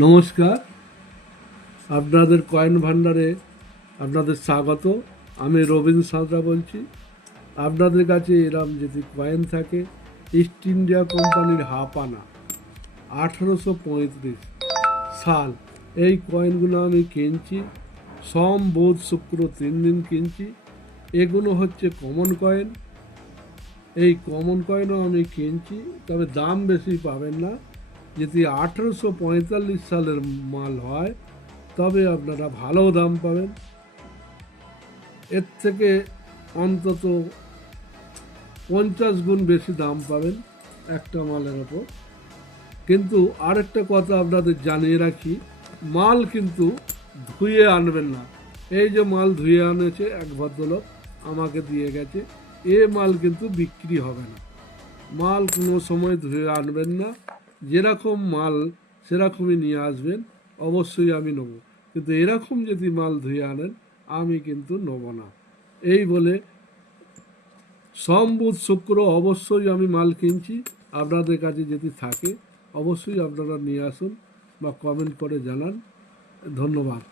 নমস্কার, আপনাদের কয়েন ভান্ডারে আপনাদের স্বাগত। আমি রবীন সাঁতরা বলছি। আপনাদের কাছে এরম যদি কয়েন থাকে, ইস্ট ইন্ডিয়া কোম্পানির হাফ আনা 1835 সাল, এই কয়েনগুলো আমি কিনছি। সোম বুধ শুক্র 3 দিন কিনছি। এগুলো হচ্ছে কমন কয়েন। এই কমন কয়েনও আমি কিনছি, তবে দাম বেশি পাবেন না। যদি 1845 সালের মাল হয় তবে আপনারা ভালো দাম পাবেন। এর থেকে অন্তত 50 গুণ বেশি দাম পাবেন একটা মালের ওপর। কিন্তু আরেকটা কথা আপনাদের জানিয়ে রাখি, মাল কিন্তু ধুয়ে আনবেন না। এই যে মাল ধুয়ে আনেছে এক ভদ্রলোক, আমাকে দিয়ে গেছে, এ মাল কিন্তু বিক্রি হবে না। মাল কোনো সময় ধুয়ে আনবেন না, যেরকম মাল সেরকমই নিয়ে আসবেন। অবশ্যই আমি নেবো, কিন্তু এরকম যদি মাল ধুয়ে আনেন আমি কিন্তু নেবো না। এই বলে সোম বুধ শুক্র অবশ্যই আমি মাল কিনছি। আপনাদের কাছে যদি থাকে অবশ্যই আপনারা নিয়ে আসুন বা কমেন্ট করে জানান। ধন্যবাদ।